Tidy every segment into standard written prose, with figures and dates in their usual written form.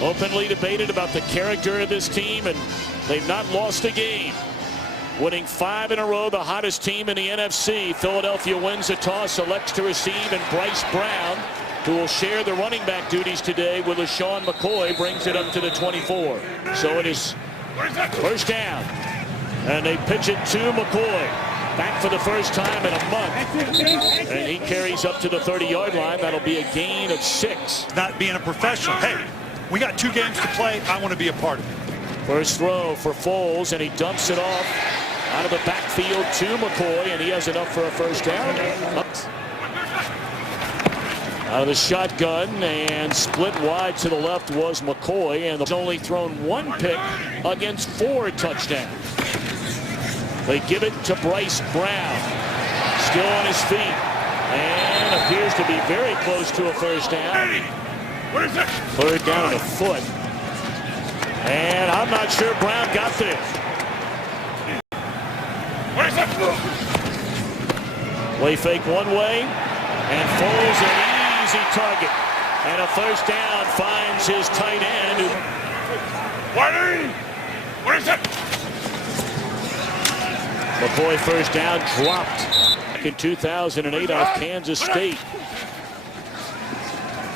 openly debated about the character of this team, and they've not lost a game. Winning 5 in a row, the hottest team in the NFC. Philadelphia wins the toss, elects to receive, and Bryce Brown, who will share the running back duties today with LaShawn McCoy, brings it up to the 24. So it is first down, and they pitch it to McCoy. Back for the first time in a month, and he carries up to the 30-yard line. That'll be a gain of 6. Not being a professional. Hey, we got 2 games to play. I want to be a part of it. First throw for Foles, and he dumps it off out of the backfield to McCoy, and he has enough for a first down. Out of the shotgun, and split wide to the left was McCoy, and he's only thrown 1 pick against 4 touchdowns. They give it to Bryce Brown, still on his feet, and appears to be very close to a first down. Third down and a foot. And I'm not sure Brown got there. Play fake one way, and Foles an easy target. And a first down finds his tight end. McCoy first down, dropped in 2008 out of Kansas State.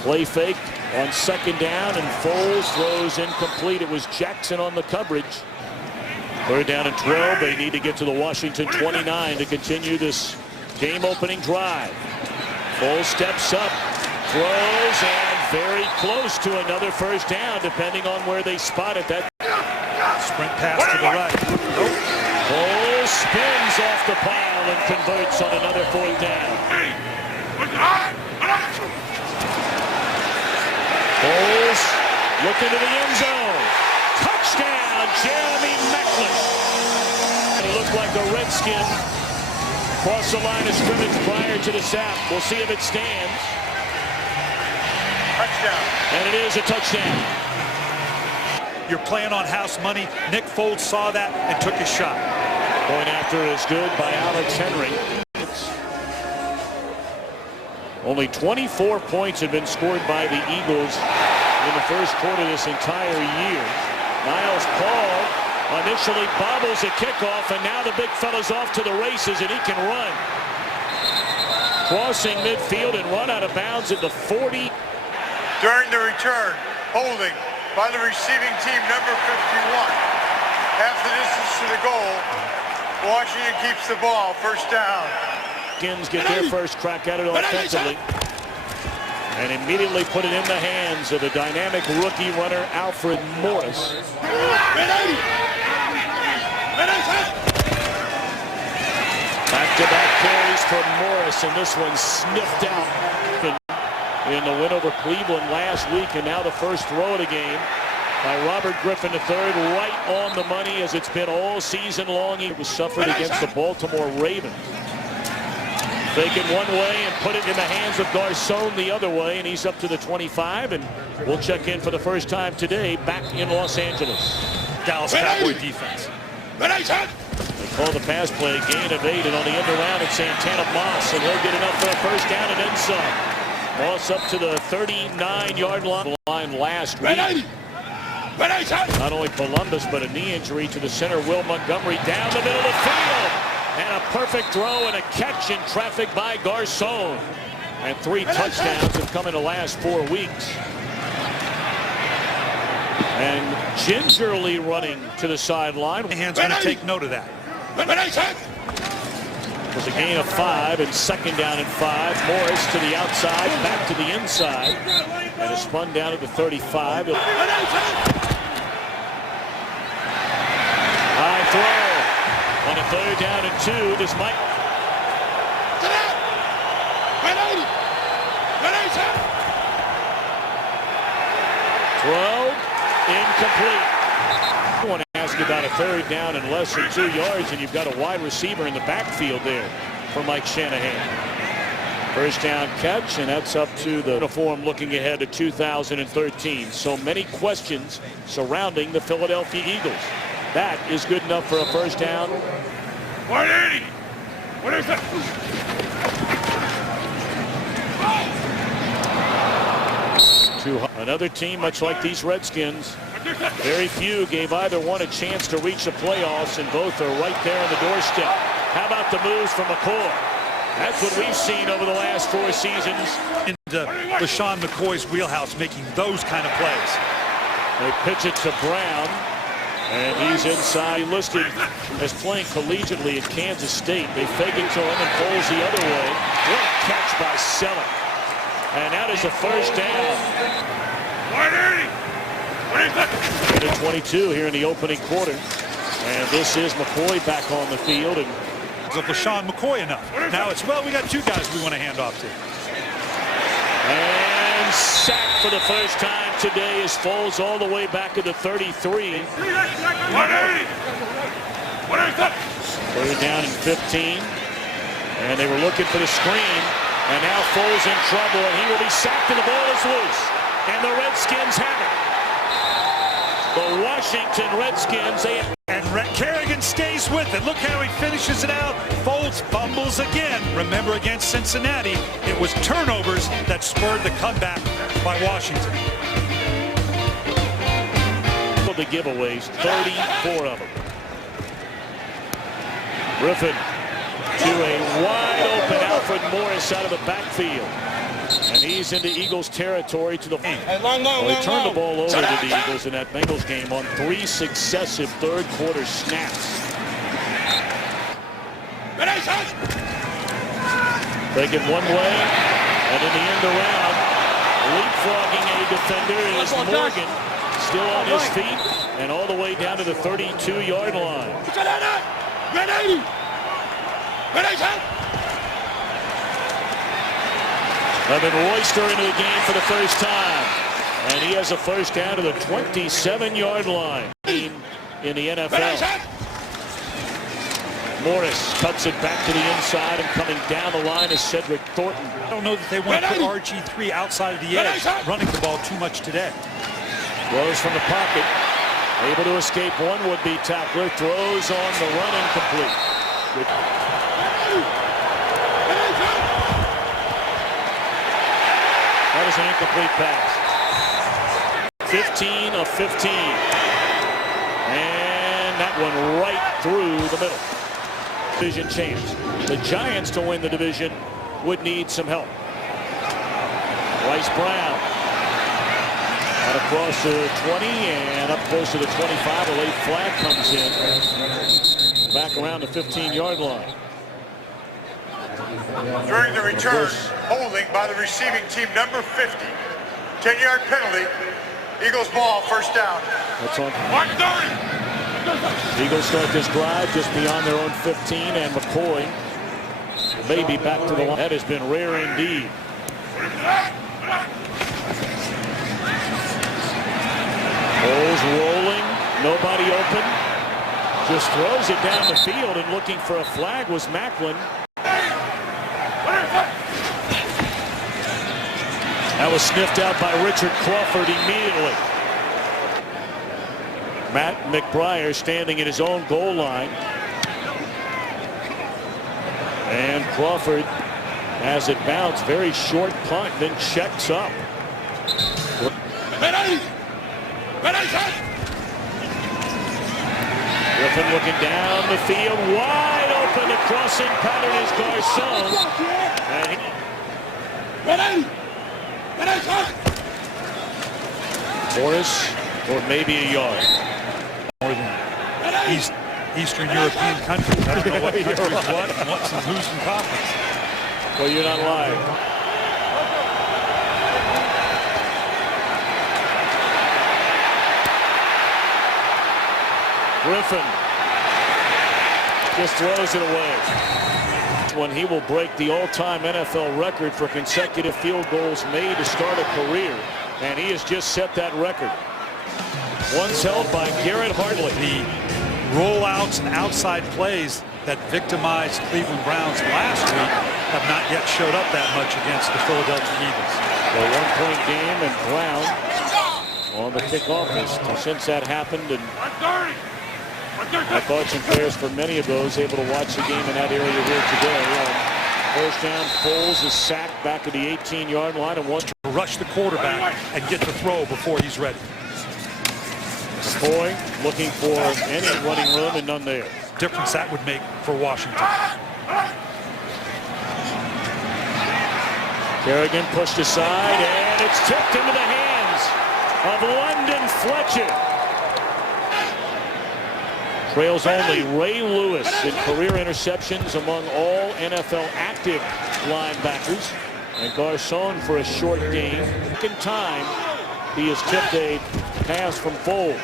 Play fake on second down, and Foles throws incomplete. It was Jackson on the coverage. Third down and 12. They need to get to the Washington 29 to continue this game-opening drive. Foles steps up, throws, and very close to another first down, depending on where they spot it. That sprint pass to the right. Foles spins off the pile and converts on another fourth down. Foles looking to the end zone. Touchdown, Jeremy Maclin. It looked like a Redskin crossed the line of scrimmage prior to the snap. We'll see if it stands. Touchdown. And it is a touchdown. You're playing on house money. Nick Foles saw that and took his shot. Going after it is good by Alex Henry. Only 24 points have been scored by the Eagles in the first quarter this entire year. Niles Paul initially bobbles a kickoff, and now the big fella's off to the races, and he can run. Crossing midfield and run out of bounds at the 40. During the return, holding by the receiving team, number 51. Half the distance to the goal. Washington keeps the ball. First down. Redskins get their first crack at it offensively, and immediately put it in the hands of the dynamic rookie runner Alfred Morris. Back-to-back carries for Morris, and this one sniffed out in the win over Cleveland last week, and now the first throw of the game by Robert Griffin III, right on the money as it's been all season long. He was suffered against the Baltimore Ravens. Fake it one way and put it in the hands of Garcon the other way, and he's up to the 25, and we'll check in for the first time today back in Los Angeles. Dallas Cowboy defense. They call the pass play, gain of 8, and on the end around it's Santana Moss, and he'll get enough for a first down and then some. Moss up to the 39-yard line last week. Not only Columbus, but a knee injury to the center, Will Montgomery, down the middle of the field. And a perfect throw and a catch in traffic by Garcon. And 3 touchdowns have come in the last 4 weeks. And gingerly running to the sideline. Hands going to take note of that. It was a gain of 5 and second down and 5. Morris to the outside, back to the inside. And is spun down at the 35. High throw. On a third down and 2, this might. Throw incomplete. I want to ask you about a third down and less than 2 yards, and you've got a wide receiver in the backfield there for Mike Shanahan. First down catch, and that's up to the uniform looking ahead to 2013. So many questions surrounding the Philadelphia Eagles. That is good enough for a first down. 180. What is that? Another team, much like these Redskins, very few gave either one a chance to reach the playoffs, and both are right there on the doorstep. How about the moves from McCoy? That's what we've seen over the last 4 seasons. Into LaShawn McCoy's wheelhouse, making those kind of plays. They pitch it to Brown, and he's inside. Listed as playing collegiately at Kansas State. They fake it to him and pulls the other way. What a catch by Selleck. And that is a first down. 22 here in the opening quarter. And this is McCoy back on the field. And of LaShawn McCoy enough. Now it's, well, we got 2 guys we want to hand off to. And sacked for the first time today as Foles all the way back to the 33. 3rd down and 15. And they were looking for the screen. And now Foles in trouble, and he will be sacked, and the ball is loose. And the Redskins have it. The Washington Redskins, and Kerrigan stays with it. Look how he finishes it out. Foles fumbles again. Remember, against Cincinnati, it was turnovers that spurred the comeback by Washington. The giveaways, 34 of them. Griffin to a wide open Alfred Morris out of the backfield. And he's into Eagles territory to the they turned the ball over to the Eagles in that Bengals game on 3 successive third-quarter snaps. Take it one way, and in the end around, leapfrogging a defender is Morgan, still on his feet, and all the way down to the 32-yard line. Evan Royster into the game for the first time. And he has a first down to the 27-yard line in the NFL. Morris cuts it back to the inside, and coming down the line is Cedric Thornton. I don't know that they want to put RG3 outside of the edge, running the ball too much today. Throws from the pocket. Able to escape one would-be tackler. Throws on the run, incomplete. That is an incomplete pass. 15 of 15. And that one right through the middle. Division chance. The Giants, to win the division, would need some help. Bryce Brown. Out across the 20 and up close to the 25. A late flag comes in. Back around the 15-yard line. During the return, holding by the receiving team, number 50. 10-yard penalty. Eagles ball, first down. That's on. Eagles start this drive just beyond their own 15, and McCoy may be back to the line. That has been rare indeed. Foles rolling, nobody open. Just throws it down the field, and looking for a flag was Macklin. That was sniffed out by Richard Crawford immediately. Matt McBriar standing in his own goal line. And Crawford has it bounced. Very short punt, then checks up. Griffin looking down the field, wide open. The crossing pattern is Garcon. Morris, or maybe a yard. More than Eastern European countries. I don't know what countries what and what's and who's in conference. Well, you're not lying. Griffin just throws it away. When he will break the all-time NFL record for consecutive field goals made to start a career, and he has just set that record. Once held by Garrett Hartley. The rollouts and outside plays that victimized Cleveland Browns last week have not yet showed up that much against the Philadelphia Eagles. A one-point game, and Brown on the kickoff since that happened. And my thoughts and prayers for many of those able to watch the game in that area here today. First down, Foles is sacked back at the 18-yard line and wants to Rush the quarterback and get the throw before he's ready. McCoy looking for any running room and none there. Difference that would make for Washington. Kerrigan pushed aside, and it's tipped into the hands of London Fletcher. Trails only Ray Lewis in career interceptions among all NFL active linebackers. And Garcon for a short gain. Second time he has tipped a pass from Foles.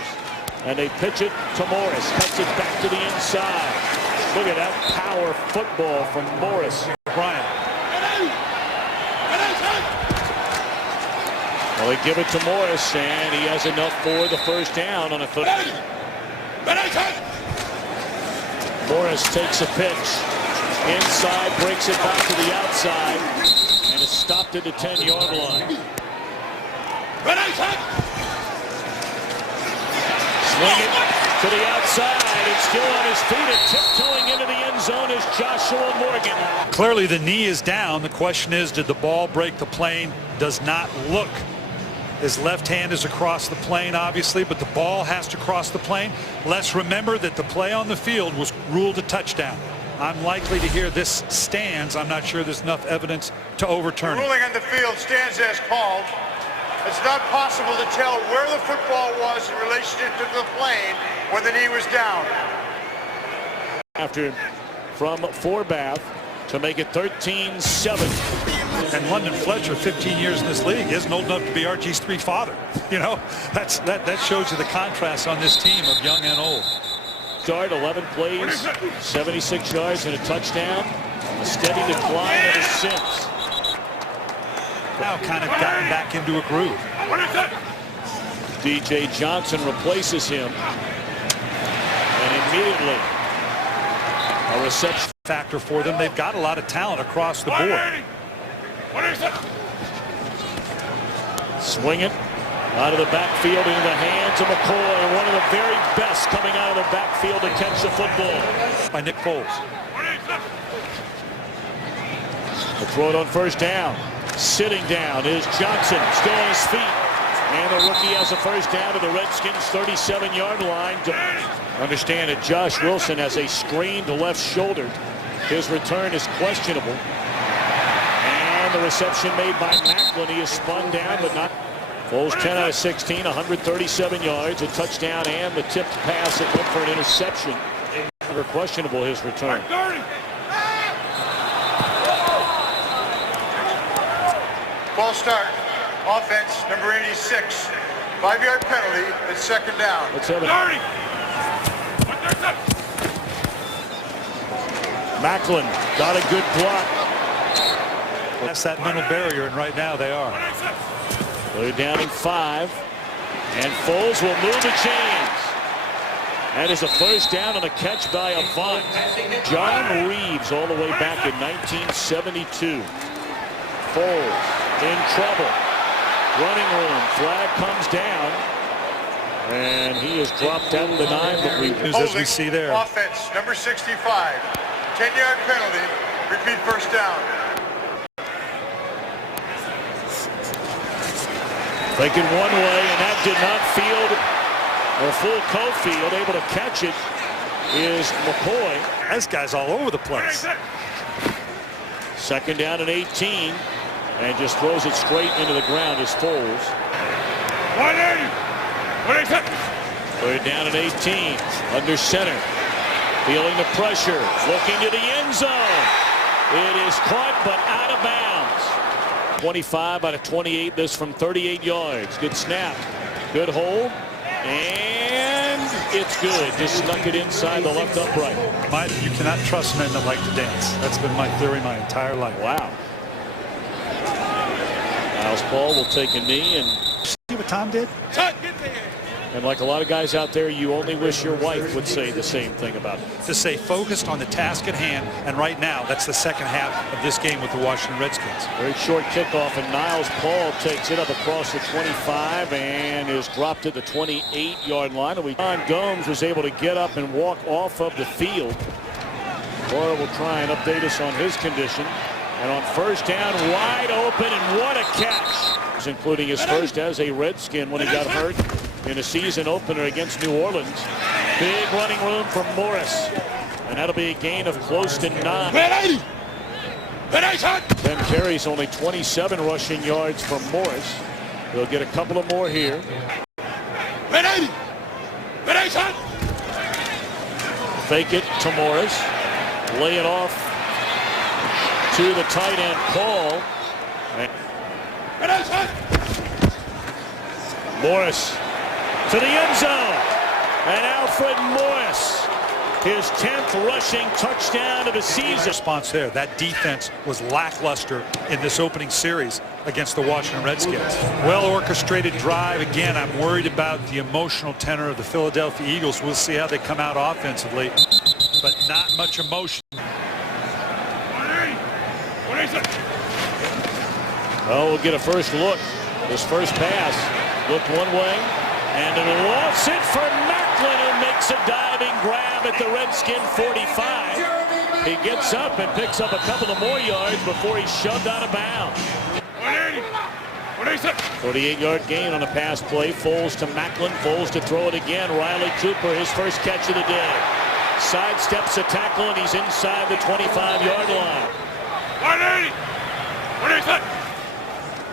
And they pitch it to Morris. Cuts it back to the inside. Look at that power football from Morris. Bryant. Well, they give it to Morris, and he has enough for the first down on a foot. Morris takes a pitch. Inside, breaks it back to the outside, and is stopped at the 10-yard line. Swing it to the outside, and still on his feet and tiptoeing into the end zone is Joshua Morgan. Clearly the knee is down. The question is, did the ball break the plane? Does not look. His left hand is across the plane, obviously, but the ball has to cross the plane. Let's remember that the play on the field was ruled a touchdown. I'm likely to hear this stands. I'm not sure there's enough evidence to overturn it. The ruling on the field stands as called. It's not possible to tell where the football was in relationship to the plane when the knee was down. After from Forbath to make it 13-7. And London Fletcher, 15 years in this league, isn't old enough to be Archie's three-father. You know, that shows you the contrast on this team of young and old. Start 11 plays, 76 yards and a touchdown. A steady decline ever since. Now kind of gotten back into a groove. DJ Johnson replaces him, and immediately a reception Factor for them. They've got a lot of talent across the board. Swing it out of the backfield into the hands of McCoy, one of the very best coming out of the backfield to catch the football. By Nick Foles. The throw it on first down. Sitting down is Johnson, still on his feet. And the rookie has a first down to the Redskins' 37-yard line. Understand that Josh Wilson has a screened left shoulder. His return is questionable. And the reception made by Macklin. He is spun down, but not. Foles 10 out of 16, 137 yards, a touchdown, and the tipped pass that went for an interception. Never questionable his return. Ball start. Offense, number 86. 5-yard penalty. It's second down. Let's have it. Macklin got a good block. That's that mental barrier, and right now they are. They're down in 5. And Foles will move the chains. That is a first down on a catch by Avant. John Reeves all the way back in 1972. Foles in trouble. Running room. Flag comes down. And he is dropped out of the 9. But As we see there. Offense, number 65. 10-yard penalty. Repeat first down. Thinking one way, and that did not field or full co-field. Able to catch it is McCoy. This guy's all over the place. Second down and 18, and just throws it straight into the ground is Foles. Third down and 18, under center. Feeling the pressure, looking to the end zone. It is caught, but out of bounds. 25 out of 28, this from 38 yards. Good snap, good hold, and it's good. Just snuck it inside the left upright. You cannot trust men that like to dance. That's been my theory my entire life. Wow. Miles Paul will take a knee, and See what Tom did? And like a lot of guys out there, you only wish your wife would say the same thing about it. To stay focused on the task at hand, and right now, that's the second half of this game with the Washington Redskins. Very short kickoff, and Miles Paul takes it up across the 25 and is dropped at the 28-yard line. And John Gomes was able to get up and walk off of the field. Laura will try and update us on his condition. And on first down, wide open, and what a catch. touchdowns, including his first as a Redskin when he got hurt in a season opener against New Orleans. Big running room for Morris, and that'll be a gain of close to 9. 10 carries, only 27 rushing yards from Morris. He'll get a couple of more here. Fake it to Morris. Lay it off to the tight end, Paul. Morris to the end zone. And Alfred Morris, his 10th rushing touchdown of the season. Response there. That defense was lackluster in this opening series against the Washington Redskins. Well-orchestrated drive. Again, I'm worried about the emotional tenor of the Philadelphia Eagles. We'll see how they come out offensively, but not much emotion. Well, we'll get a first look. This first pass looked one way, and it lofts it for Macklin, who makes a diving grab at the Redskin 45. He gets up and picks up a couple of more yards before he's shoved out of bounds. 48-yard gain on a pass play. Foles to Macklin. Foles to throw it again. Riley Cooper, his first catch of the day. Sidesteps a tackle, and he's inside the 25-yard line.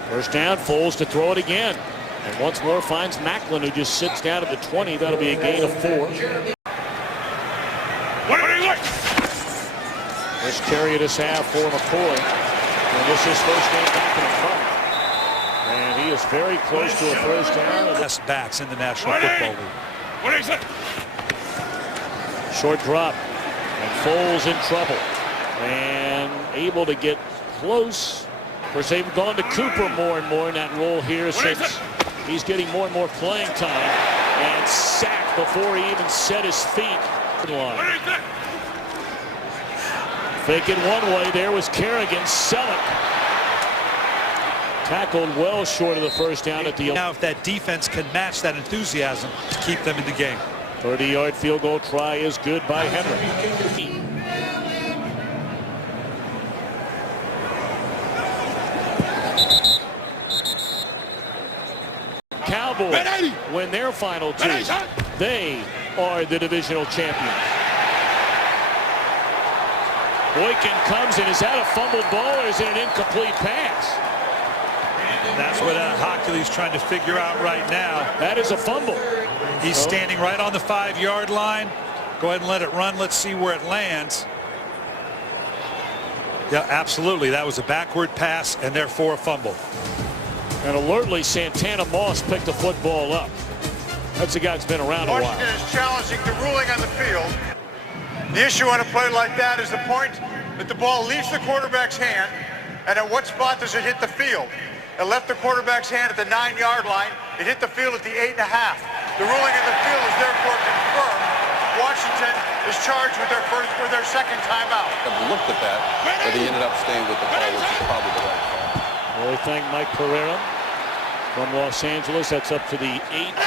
First down, Foles to throw it again. And once more finds Macklin, who just sits down at the 20. That'll be a gain of 4. First carry of this half for McCoy. And this is his first game back in the front. And he is very close to a first down. Best backs in the National Football League. Short drop. And Foles in trouble. And able to get close. Of course, they've gone to Cooper more and more in that role here since he's getting more and more playing time. And sacked before he even set his feet. Fake it one way. There was Kerrigan. Selleck tackled well short of the first down at the. Now, if that defense can match that enthusiasm to keep them in the game. 30-yard field goal try is good by Henry. Cowboys win their final 2. They are the divisional champions. Boykin comes in. Is that a fumbled ball or is it an incomplete pass? That's what Hockley's trying to figure out right now. That is a fumble. He's standing right on the 5-yard line. Go ahead and let it run. Let's see where it lands. Yeah, absolutely. That was a backward pass and therefore a fumble. And alertly, Santana Moss picked the football up. That's a guy that's been around a while. Washington is challenging the ruling on the field. The issue on a play like that is the point that the ball leaves the quarterback's hand, and at what spot does it hit the field? It left the quarterback's hand at the 9-yard line. It hit the field at the 8.5. The ruling on the field is therefore confirmed. Washington is charged with their second timeout. I've looked at that, but he ended up staying with the call, which is probably the right call. Well, we thank Mike Pereira from Los Angeles. That's up to the 8.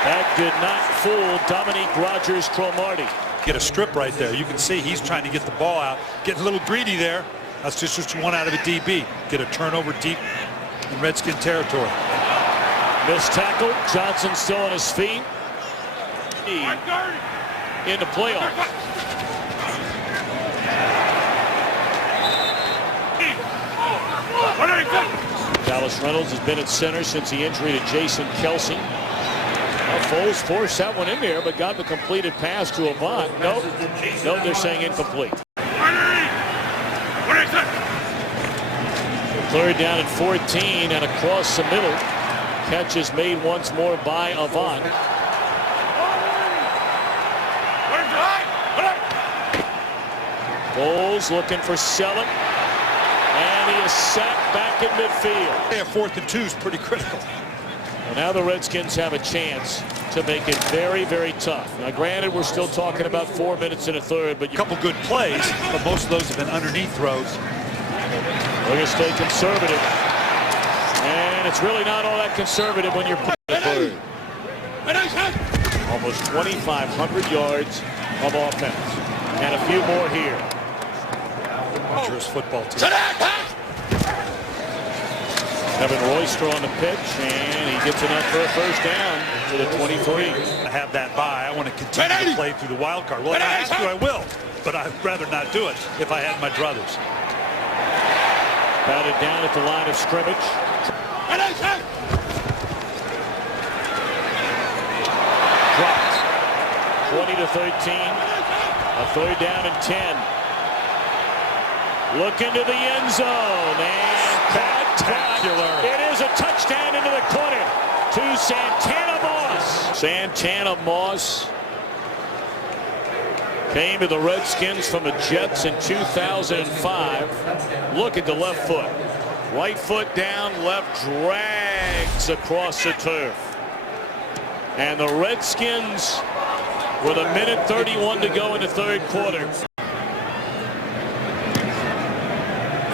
That did not fool Dominique Rodgers-Cromartie. Get a strip right there. You can see he's trying to get the ball out. Getting a little greedy there. That's just what you want out of a DB. Get a turnover deep in Redskin territory. Missed tackle. Johnson still on his feet. In the playoffs. Dallas Reynolds has been at center since the injury to Jason Kelsey. Well, Foles forced that one in there, but got the completed pass to Avant. Nope, they're saying incomplete. Third down at 14 and across the middle. Catch is made once more by Avant. Foles looking for Selleck. And he is sacked back in midfield. Yeah, 4th and 2 is pretty critical. Well, now the Redskins have a chance to make it very, very tough. Now, granted, we're still talking about 4 minutes in a third, but a couple good plays, but most of those have been underneath throws. We're going to stay conservative. And it's really not all that conservative when you're playing third. Almost 2,500 yards of offense. And a few more here. dangerous football team. Kevin Royster on the pitch, and he gets enough for a first down to the 23. I have that bye. I want to continue to play through the wild card. Well, if I have to, I will. But I'd rather not do it if I had my druthers. Batted down at the line of scrimmage. Dropped. 20-13. A third down and 10. Look into the end zone. And spectacular. It is a touchdown into the corner to Santana Moss. Santana Moss came to the Redskins from the Jets in 2005. Look at the left foot. Right foot down, left drags across the turf. And the Redskins with 1:31 to go in the third quarter.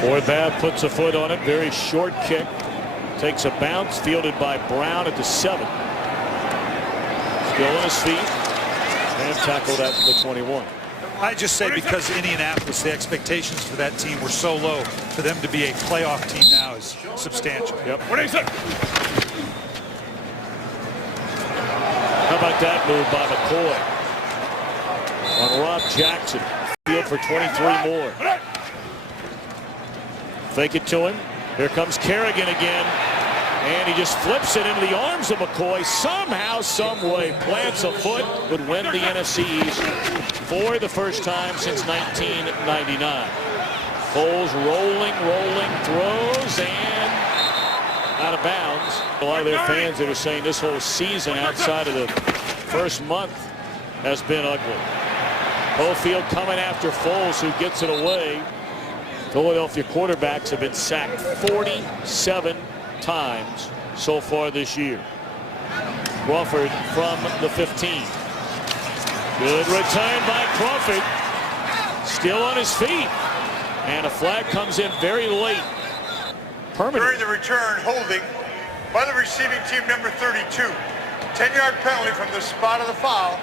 Forbath puts a foot on it. Very short kick. Takes a bounce, fielded by Brown at the 7. Still on his feet. And tackled at the 21. I just say because Indianapolis, the expectations for that team were so low, for them to be a playoff team now is substantial. Yep. How about that move by McCoy on Rob Jackson? Field for 23 more. Fake it to him. Here comes Kerrigan again. And he just flips it into the arms of McCoy. Somehow, some way, plants a foot, would win the NFC East for the first time since 1999. Foles rolling, throws, and out of bounds. A lot of their fans that are saying this whole season outside of the first month has been ugly. Hofield coming after Foles, who gets it away. Philadelphia quarterbacks have been sacked 47 times so far this year. Crawford from the 15. Good return by Crawford. Still on his feet. And a flag comes in very late. Permanent. During the return, holding by the receiving team, number 32. 10-yard penalty from the spot of the foul.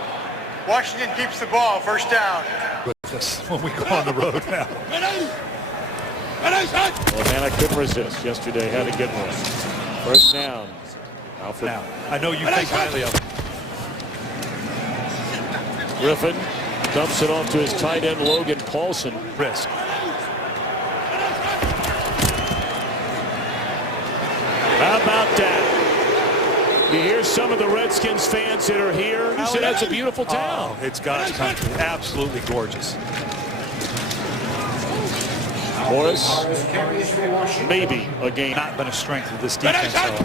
Washington keeps the ball, first down. With us when we go on the road now. Well, man, I couldn't resist yesterday. Had a good one. First down. Alfred. Now, I know you think highly of him. Griffin dumps it off to his tight end, Logan Paulson. Risk. How about that? You hear some of the Redskins fans that are here. You said that's a beautiful town. Oh, it's God's country. Absolutely gorgeous. Morris, maybe a game. Not been a strength of this defense, however.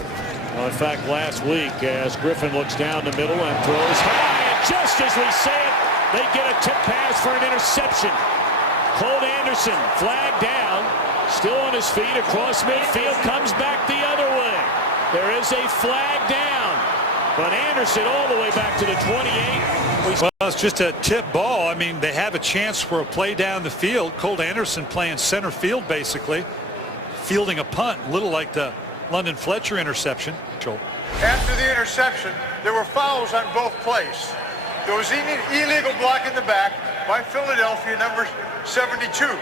Well, in fact, last week, as Griffin looks down the middle and throws high, and just as we say it, they get a tip pass for an interception. Colt Anderson flagged down, still on his feet across midfield, comes back the other way. There is a flag down, but Anderson all the way back to the 28. Well, it's just a tip ball. I mean, they have a chance for a play down the field. Colt Anderson playing center field, basically, fielding a punt, little like the London Fletcher interception. After the interception, there were fouls on both plays. There was an illegal block in the back by Philadelphia, number 72.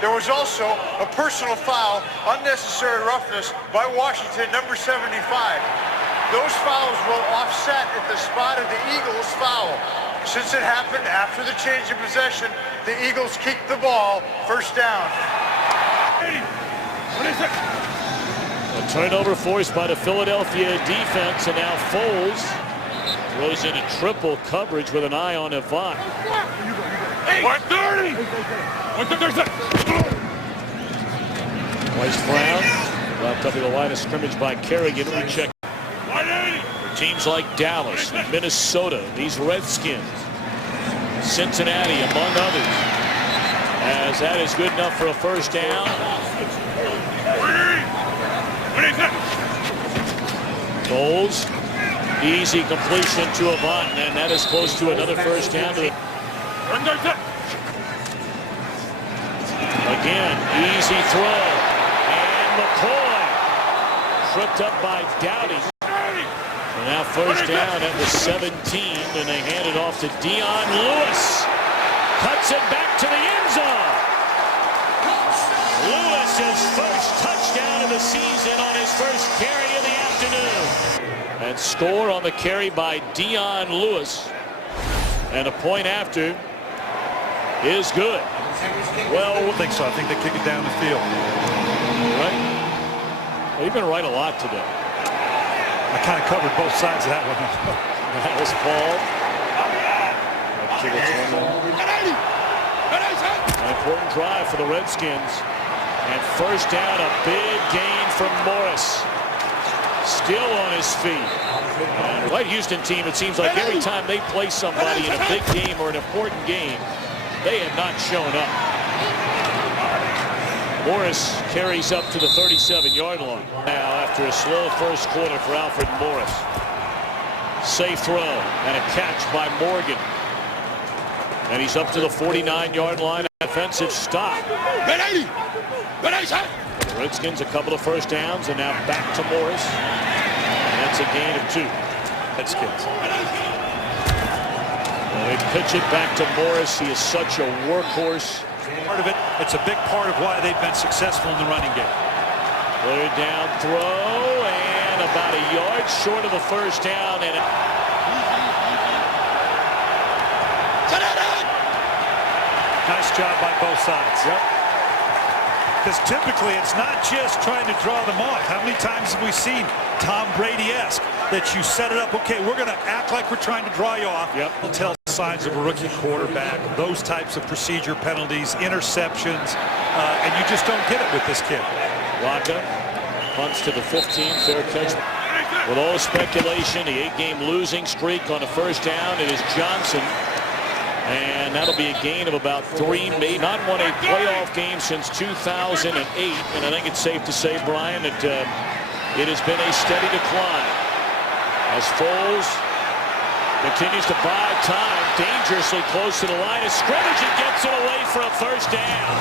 There was also a personal foul, unnecessary roughness by Washington, number 75. Those fouls will offset at the spot of the Eagles' foul. Since it happened after the change of possession, the Eagles keep the ball, first down. A turnover forced by the Philadelphia defense, and now Foles throws into triple coverage with an eye on Avant. 130! Weiss Brown left up to the line of scrimmage by Kerrigan. We check. Teams like Dallas, Minnesota, these Redskins, Cincinnati, among others. As that is good enough for a first down. Foles, easy completion to Avant, and that is close to another first down. Again, easy throw, and McCoy tripped up by Dowdy. And now first down at the 17, and they hand it off to Dion Lewis. Cuts it back to the end zone. gets his first touchdown of the season on his first carry of the afternoon. And score on the carry by Dion Lewis. And a point after is good. Well, I think so. I think they kick it down the field. Right? Well, you've been right a lot today. I kind of covered both sides of that one. That was Paul. Up to the 20. An important drive for the Redskins. And first down, a big gain from Morris. Still on his feet. The White Houston team, it seems like every time they play somebody in a big game or an important game, they have not shown up. Morris carries up to the 37-yard line. Now after a slow first quarter for Alfred Morris. Safe throw and a catch by Morgan. And he's up to the 49-yard line. Offensive stop. The Redskins a couple of first downs and now back to Morris. And that's a gain of 2. Redskins. They pitch it back to Morris. He is such a workhorse. Part of it, it's a big part of why they've been successful in the running game. Third down throw and about a yard short of a first down. And nice job by both sides. Yep. Because typically it's not just trying to draw them off. How many times have we seen Tom Brady-esque that you set it up, okay, we're going to act like we're trying to draw you off. Yep. We'll tell signs of a rookie quarterback, those types of procedure penalties, interceptions, and you just don't get it with this kid. Rocca punts to the 15, fair catch. With all speculation, the 8-game losing streak on the first down, it is Johnson. And that'll be a gain of about 3, maybe not won a playoff game since 2008. And I think it's safe to say, Brian, that it has been a steady decline. As Foles continues to buy time, dangerously close to the line of scrimmage, and gets it away for a first down.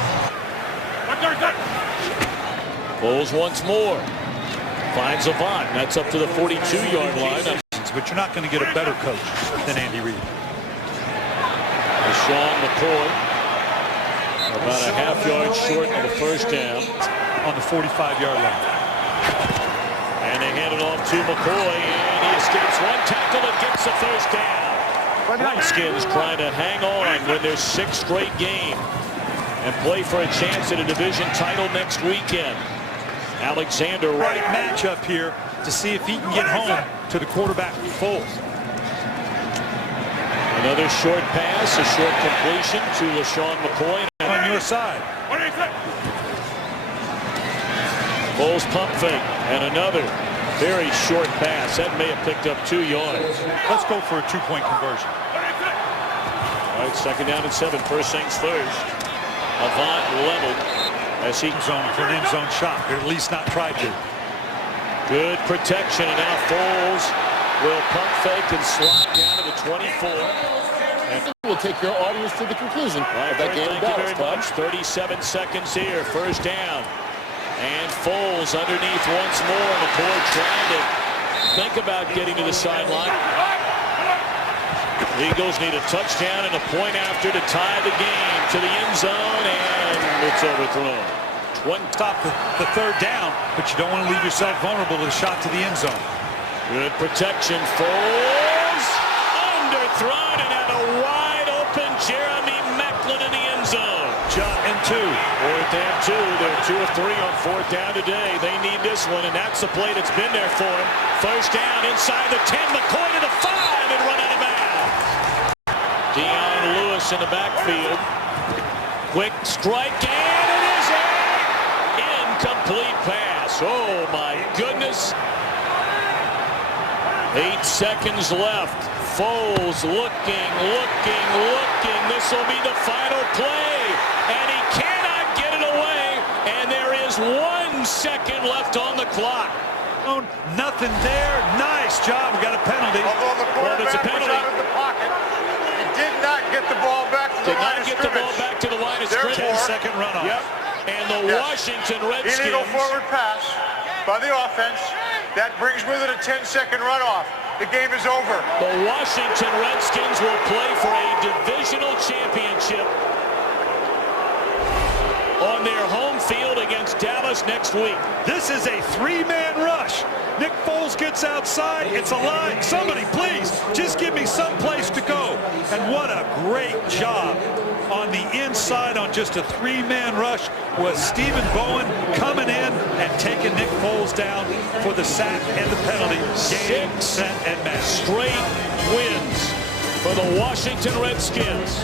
Foles once more. Finds Avant. That's up to the 42-yard line. But you're not going to get a better coach than Andy Reid. Sean McCoy about a half-yard short of the first down. On the 45-yard line. And they hand it off to McCoy, and he escapes one tackle and gets the first down. Redskins trying to hang on win their 6th straight game and play for a chance at a division title next weekend. Alexander Right matchup here to see if he can get home to the quarterback Foles. Another short pass, a short completion to LaShawn McCoy. On your side. Foles pump fake, and another very short pass. That may have picked up 2 yards. Let's go for a 2-point conversion. All right, second down and 7. First things first. Avant leveled as he zone for an end zone shot, or at least not tried to. Good protection, and now Foles will pump fake and slide down to the 24. And we'll take your audience to the conclusion. right, that game thank you very much. 37 seconds here. First down. And Foles underneath once more. McCoy trying to think about getting to the sideline. The Eagles need a touchdown and a point after to tie the game to the end zone, and it's overthrown. Stop the third down, but you don't want to leave yourself vulnerable to the shot to the end zone. Good protection. Foles underthrown and had a wide open Jeremy Maclin in the end zone. Shot and 2. Fourth down 2. They're 2 of 3 on fourth down today. They need this one, and that's the play that's been there for them. First down inside the 10. McCoy to the 5 and run out of bounds. Dion Lewis in the backfield. Quick strike, and it is an incomplete pass. Oh my goodness. 8 seconds left. Foles looking. This will be the final play. And he cannot get it away. And there is 1 second left on the clock. Oh, nothing there. Nice job. We got a penalty. Although the quarterback it's a penalty. was out of the pocket, he did not get the ball back to the line of scrimmage. Did not get the ball back to the line of scrimmage. 10-second runoff. Yep. And the Washington Redskins. Illegal forward pass by the offense. That brings with it a 10-second runoff. The game is over. The Washington Redskins will play for a divisional championship on their home field against Dallas. us next week. This is a three-man rush. Nick Foles gets outside. It's a line. Somebody, please, just give me some place to go. And what a great job on the inside on just a three-man rush was Stephen Bowen coming in and taking Nick Foles down for the sack and the penalty. Game, set, and match. Straight wins for the Washington Redskins.